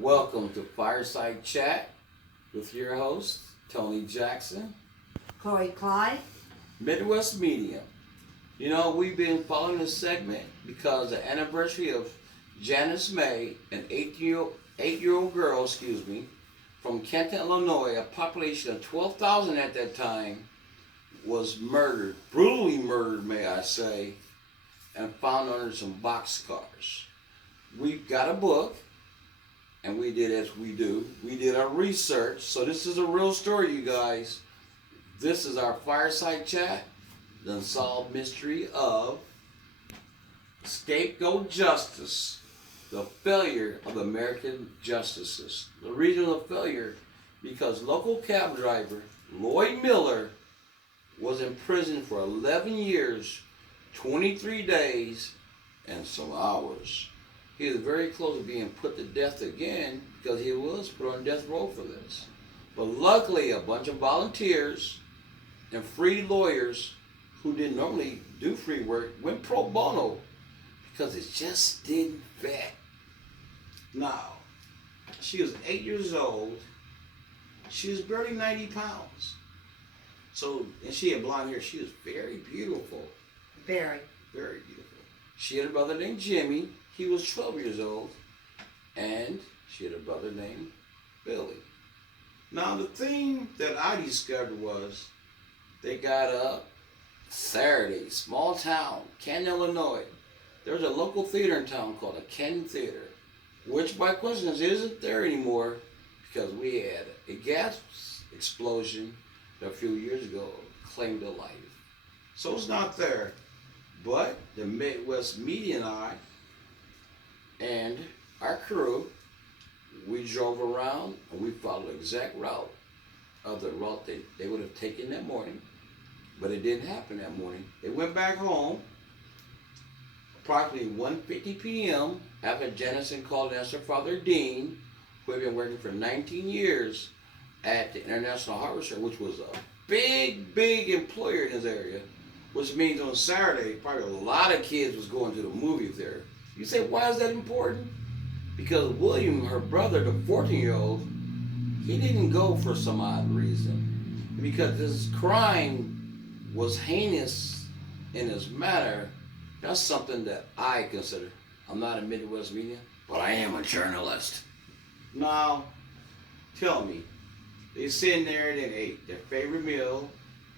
Welcome to Fireside Chat with your host, Tony Jackson, Clyde. Midwest Medium. You know, we've been following this segment because the anniversary of Janice May, an eight-year-old girl, from Kenton, Illinois, a population of 12,000 at that time, was murdered, brutally murdered, may I say, and found under some boxcars. We've got a book, and we did as we do. We did our research, so this is a real story, you guys. This is our fireside chat, the unsolved mystery of Scape Goat Justice, the failure of American justices. The reason of the failure, because local cab driver Lloyd Miller was in prison for 11 years, 23 days, and some hours. He was very close to being put to death again because he was put on death row for this. But luckily, a bunch of volunteers and free lawyers who didn't normally do free work went pro bono because it just didn't fit. Now, she was 8 years old. She was barely 90 pounds. So, and she had blonde hair. She was very beautiful. Very. Very beautiful. She had a brother named Jimmy. He was 12 years old. And she had a brother named Billy. Now, the thing that I discovered was they got up Saturday, small town, Canton, Illinois. There was a local theater in town called the Canton Theater, which by coincidence isn't there anymore because we had a gas explosion a few years ago claimed a life. So it's not there. But the Midwest Media and I and our crew, we drove around and we followed the exact route of the route they would have taken that morning. But it didn't happen that morning. They went back home approximately 1:50 p.m. after Janice called and asked her father, Dean, who had been working for 19 years at the International Harvester, which was a big employer in this area, which means on Saturday, probably a lot of kids was going to the movie theater. You say, why is that important? Because William, her brother, the 14-year-old, he didn't go for some odd reason. Because this crime was heinous in its manner. That's something that I consider. I'm not a Midwest media, but I am a journalist. Now, tell me, they sitting there and they ate their favorite meal,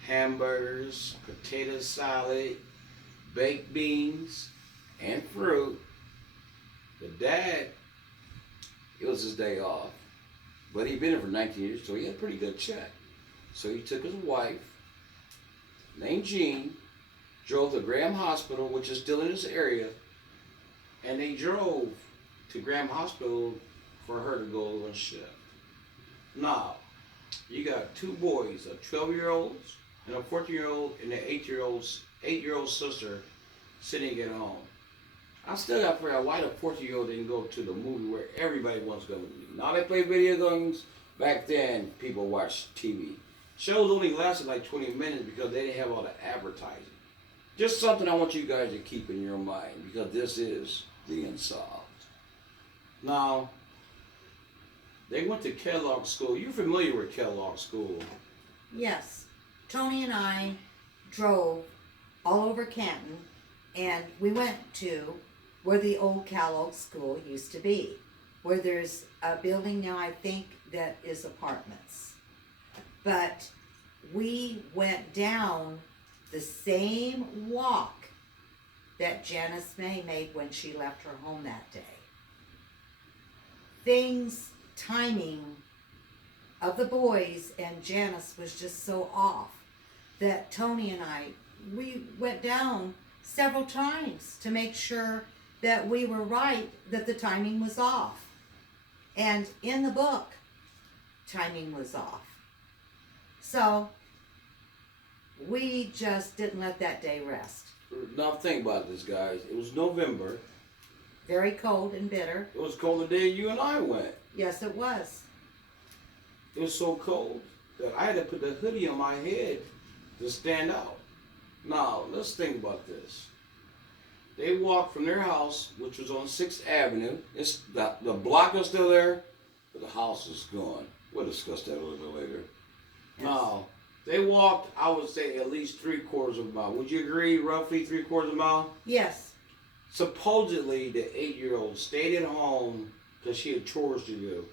hamburgers, potato salad, baked beans, and fruit. The dad, it was his day off, but he'd been there for 19 years, so he had a pretty good check. So he took his wife, named Jean, drove to Graham Hospital, which is still in this area, and they drove to Graham Hospital for her to go on shift. Now, you got two boys, a 12-year-old and a 14-year-old and an 8-year-old sister sitting at home. I still got to figure out why the 14-year-old didn't go to the movie where everybody wants to go to the movie. Now they play video games. Back then, people watched TV. Shows only lasted like 20 minutes because they didn't have all the advertising. Just something I want you guys to keep in your mind because this is the Unsolved. Now, they went to Kellogg School. You're familiar with Kellogg School? Yes. Tony and I drove all over Canton, and we went to where the old Kellogg School used to be, where there's a building now, I think, that is apartments. But we went down the same walk that Janice May made when she left her home that day. Timing of the boys and Janice was just so off that Tony and I, we went down several times to make sure that we were right, that the timing was off. And in the book, timing was off. So we just didn't let that day rest. Now think about this, guys. It was November. Very cold and bitter. It was cold the day you and I went. Yes, it was. It was so cold that I had to put the hoodie on my head to stand out. Now, let's think about this. They walked from their house, which was on 6th Avenue. It's the block is still there, but the house is gone. We'll discuss that a little bit later. Yes. Now, they walked, I would say, at least 3/4 of a mile. Would you agree, roughly 3/4 of a mile? Yes. Supposedly, the 8-year-old stayed at home because she had chores to do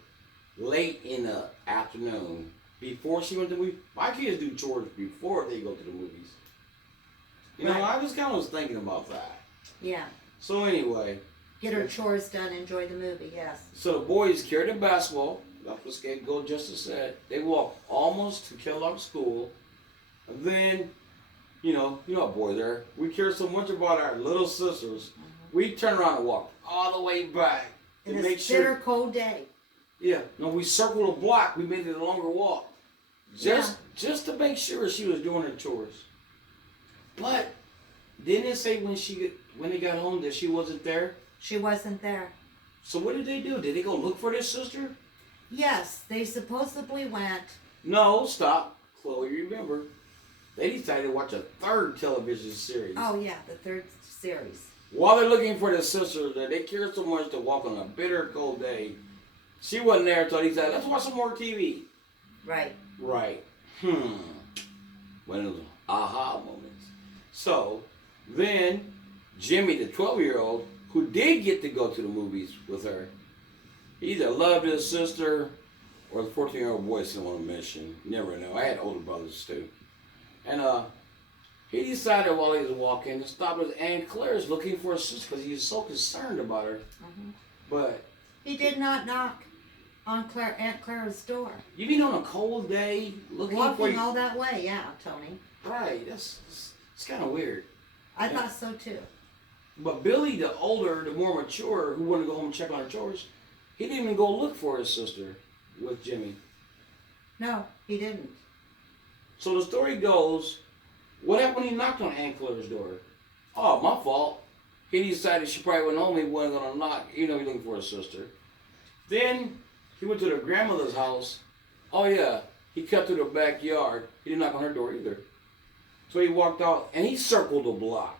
late in the afternoon before she went to the movie. My kids do chores before they go to the movies. You know, Right. I just kind of was thinking about that. Yeah. So anyway, Get her chores done, enjoy the movie, yes. so the boys carried the basketball. That's what Scape Goat Justice said. They walked almost to Kellogg School. And then, you know how boys are. We care so much about our little sisters. We turned around and walked all the way back to In make this sure. bitter cold day. Yeah, no, we circled a block. We made it a longer walk. Just to make sure she was doing her chores. But didn't it say when they got home that she wasn't there? She wasn't there. So what did they do? Did they go look for their sister? Yes, they supposedly went. No, stop. Chloe, remember. They decided to watch a 3rd television series. Oh, yeah, the 3rd series. While they're looking for their sister, they cared so much to walk on a bitter cold day. She wasn't there, so he said, let's watch some more TV. Right. Right. One of those aha moments. So, then, Jimmy, the 12-year-old, who did get to go to the movies with her, he either loved his sister or the 14-year-old boy sent him on a mission. You never know. I had older brothers, too. And he decided while he was walking to stop at Aunt Claire's looking for his sister because he was so concerned about her. Mm-hmm. But He did not knock on Aunt Clara's door. you mean on a cold day looking for Walking you? all that way, yeah, Tony. Right. It's kind of weird. I thought so too. But Billy, the older, the more mature, who wanted to go home and check on her chores, he didn't even go look for his sister with Jimmy. No, he didn't. So the story goes, what happened when he knocked on Aunt Claire's door? Oh, my fault. He decided she probably went home, he wasn't going to knock, he's looking for his sister. Then he went to their grandmother's house. Oh yeah, he cut through the backyard. He didn't knock on her door either. So he walked out and he circled the block.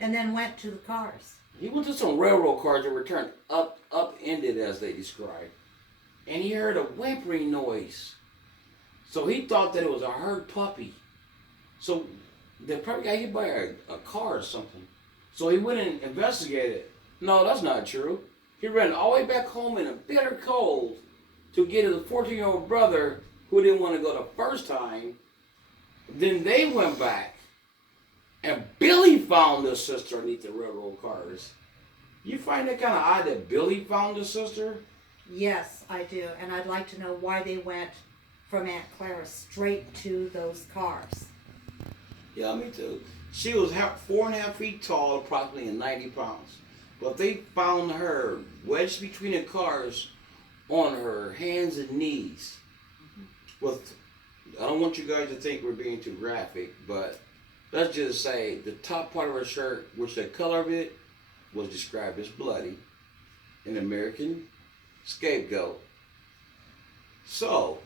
And then went to the cars. He went to some railroad cars that were turned upended as they described. And he heard a whimpering noise. So he thought that it was a hurt puppy. So they probably got hit by a car or something. So he went and investigated. No, that's not true. He ran all the way back home in a bitter cold to get his 14-year-old brother who didn't want to go the first time. Then they went back. And Billy found his sister underneath the railroad cars. You find that kind of odd that Billy found his sister? Yes, I do. And I'd like to know why they went from Aunt Clara straight to those cars. Yeah, me too. She was 4.5 feet tall, approximately 90 pounds. But they found her wedged between the cars on her hands and knees. With, I don't want you guys to think we're being too graphic, but let's just say the top part of her shirt, which the color of it was described as bloody, an American scapegoat. So,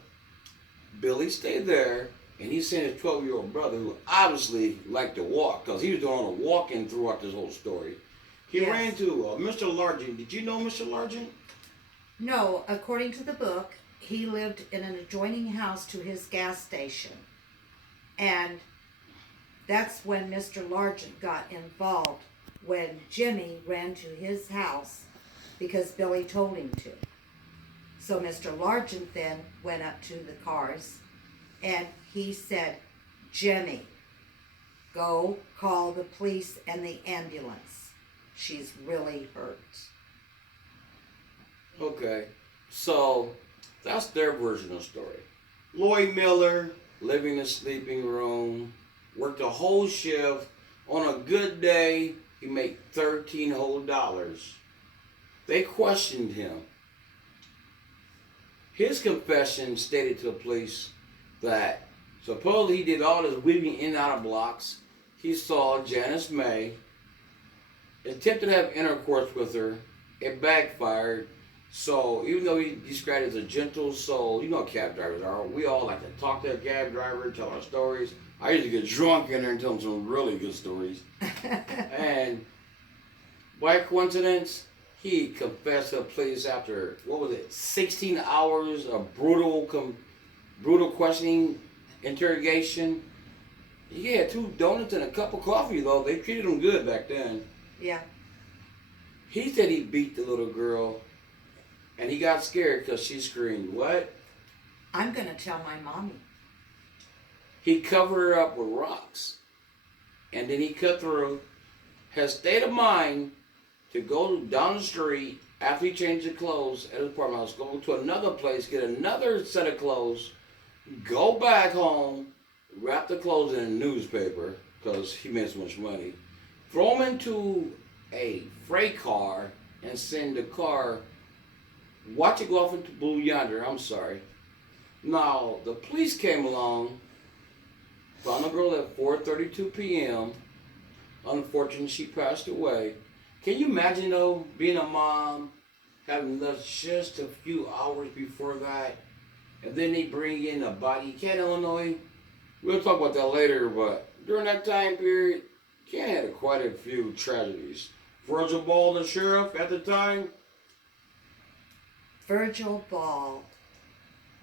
Billy stayed there, and he sent his 12-year-old brother, who obviously liked to walk, because he was doing a walking throughout this whole story. He Yes. ran to Mr. Largent. Did you know Mr. Largent? No, according to the book, he lived in an adjoining house to his gas station. And that's when Mr. Largent got involved, when Jimmy ran to his house because Billy told him to. So Mr. Largent then went up to the cars and he said, Jimmy, go call the police and the ambulance. She's really hurt. Okay, so that's their version of the story. Lloyd Miller, living in a sleeping room, worked a whole shift. On a good day, he made $13 whole. They questioned him. His confession stated to the police that supposedly he did all this weaving in and out of blocks. He saw Janice May, attempted to have intercourse with her. It backfired. So even though he described as a gentle soul, you know what cab drivers are. We all like to talk to a cab driver, tell our stories. I used to get drunk in there and tell them some really good stories. And By coincidence, he confessed to the police after, what was it, 16 hours of brutal questioning, interrogation. He had 2 donuts and a cup of coffee, though. They treated him good back then. Yeah. He said he beat the little girl, and he got scared because she screamed, what? I'm going to tell my mommy. He covered her up with rocks, and then he cut through. Has state of mind to go down the street after he changed his clothes at his apartment house, go to another place, get another set of clothes, go back home, wrap the clothes in a newspaper because he made so much money, throw them into a freight car, and send the car, watch it go off into Blue Yonder. I'm sorry. Now, the police came along, found the girl at 4:32 p.m. Unfortunately, she passed away. Can you imagine, though, being a mom, having left just a few hours before that, and then they bring in a body? Kent, Illinois, we'll talk about that later, but during that time period, Kent had quite a few tragedies. Virgil Ball, the sheriff at the time. Virgil Ball.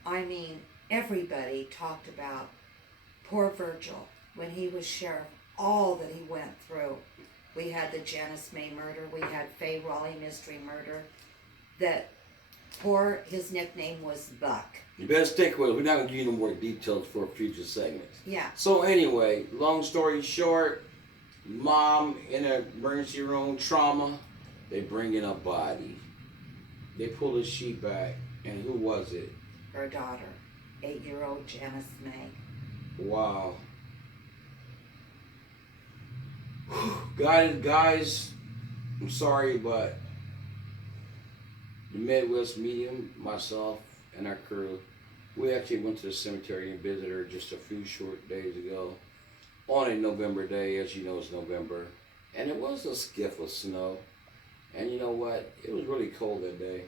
I mean, everybody talked about poor Virgil when he was sheriff, all that he went through. We had the Janice May murder. We had Faye Raleigh mystery murder. That his nickname was Buck. You better stick with it. We're not going to give you no more details for future segments. Yeah. So anyway, long story short, mom in an emergency room, trauma. They bring in a body. They pull the sheet back. And who was it? Her daughter, 8-year-old Janice May. Wow. Guys, I'm sorry, but the Midwest Medium, myself, and our crew, we actually went to the cemetery and visited her just a few short days ago on a November day. As you know, it's November, and it was a skiff of snow. And you know what? It was really cold that day.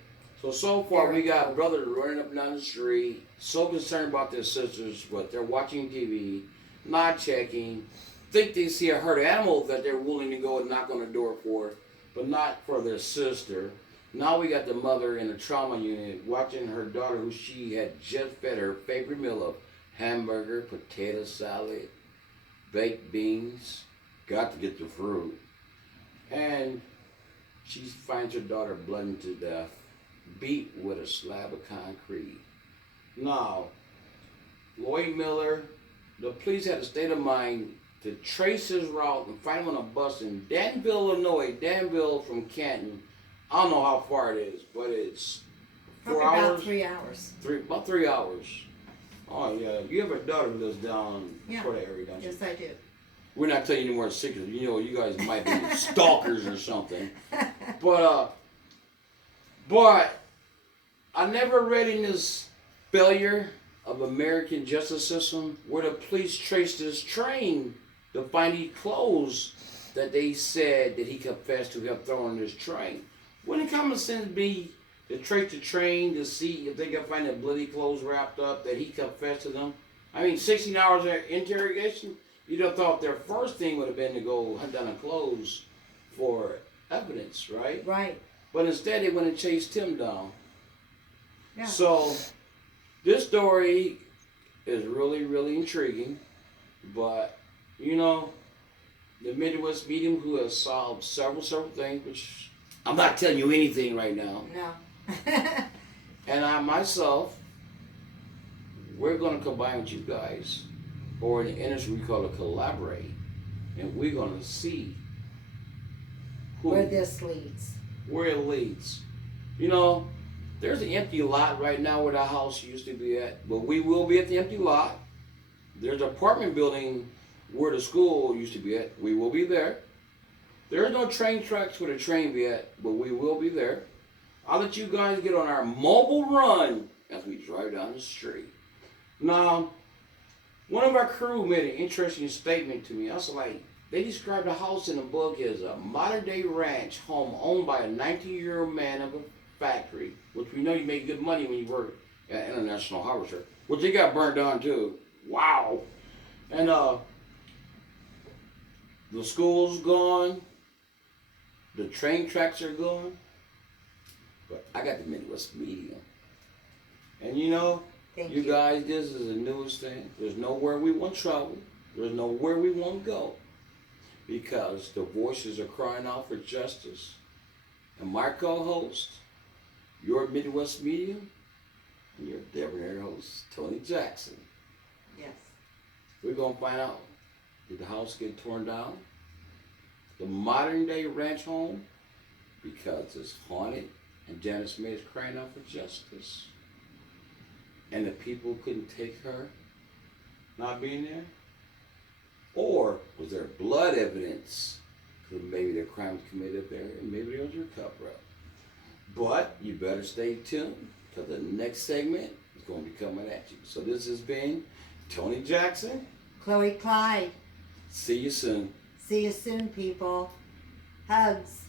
So far we got brothers running up and down the street, so concerned about their sisters, but they're watching TV, not checking, think they see a herd animal that they're willing to go and knock on the door for, but not for their sister. Now we got the mother in the trauma unit watching her daughter, who she had just fed her favorite meal of hamburger, potato salad, baked beans, got to get the fruit. And she finds her daughter bludgeoned to death, beat with a slab of concrete. Now, Lloyd Miller, the police had a state of mind to trace his route and find him on a bus in Danville, Illinois. Danville from Canton. I don't know how far it is, but it's 4 Probably hours. about 3 hours. About 3 hours. Oh yeah, you have a daughter who lives down toward that area, don't you? Yes, I do. We're not telling you any more secrets. You know, you guys might be stalkers or something. But I never read in this failure of American justice system where the police traced this train to find these clothes that they said that he confessed to have thrown on this train. Wouldn't common sense be to trace the train to see if they could find the bloody clothes wrapped up that he confessed to them? I mean, 16 hours of interrogation, you'd have thought their first thing would have been to go hunt down the clothes for evidence, right? Right. But instead they went and chased him down. Yeah. So this story is really, really intriguing. But, you know, the Midwest Medium, who has solved several things, which I'm not telling you anything right now. No. And I myself, we're going to combine with you guys, or in the industry we call it collaborate, and we're going to see where this leads. Where it leads. You know, there's an empty lot right now where the house used to be at, but we will be at the empty lot. There's an apartment building where the school used to be at. We will be there. There's no train tracks where the train be at, but we will be there. I'll let you guys get on our mobile run as we drive down the street. Now, one of our crew made an interesting statement to me. I was like, they described the house in the book as a modern-day ranch home owned by a 19-year-old man of a factory, which we know you make good money when you work at International Harvester, which they got burned down too. Wow. And the school's gone. the train tracks are going, but I got the Midwest medium. And you know, Thank you guys, this is the newest thing. There's nowhere we want to travel. There's nowhere we want to go. Because the voices are crying out for justice. And my co-host, your Midwest medium, and your debonair host, Tony Jackson. Yes. We're going to find out, did the house get torn down? The modern day ranch home, because it's haunted and Janice May is crying out for justice. And the people couldn't take her not being there? Or was there blood evidence? Because maybe the crime was committed up there and maybe there was your cover up. But you better stay tuned because the next segment is going to be coming at you. So this has been Tony Jackson. Chloe Clyde. See you soon. See you soon, people. Hugs.